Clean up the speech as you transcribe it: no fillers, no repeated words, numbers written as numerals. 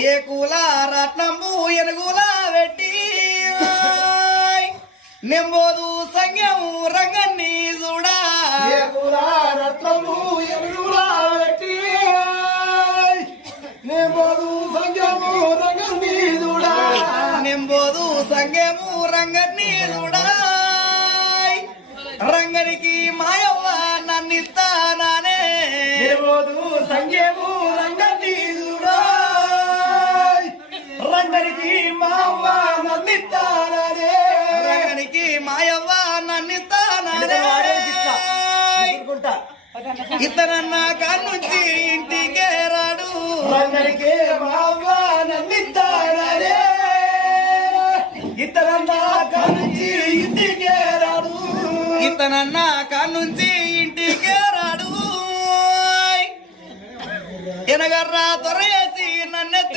ఏ కూల రత్నము ఎనుగుల పెట్టి నెంబోదు సంఖ్యము రంగన్ని చూడా ఏ కూల రత్నము ఎనుగుల పెట్టి నెంబోదు సంఖ్యము రంగన్ని చూడా నెంబోదు సంఖ్యము రంగన్ని చూడా రంగనికి మాయవ్వ నన్నిస్తానే నెంబోదు సంఖ్యము రంగన్ని చూడా రంగనికి మాయవ్వ నన్నిస్తానే రంగనికి మాయవ్వ నన్నిస్తానే ఇతనన్న కానుంచి ఇంటికే రాడు రంగనికి మాయవ్వ నన్నిస్తానే ఇతనన్న కానుంచి ఇంటికే రాడు ఇతనన్న కానుంచి ఇంటికే రాడు ఎనగర్రా తొరయేసి నన్నెత్తి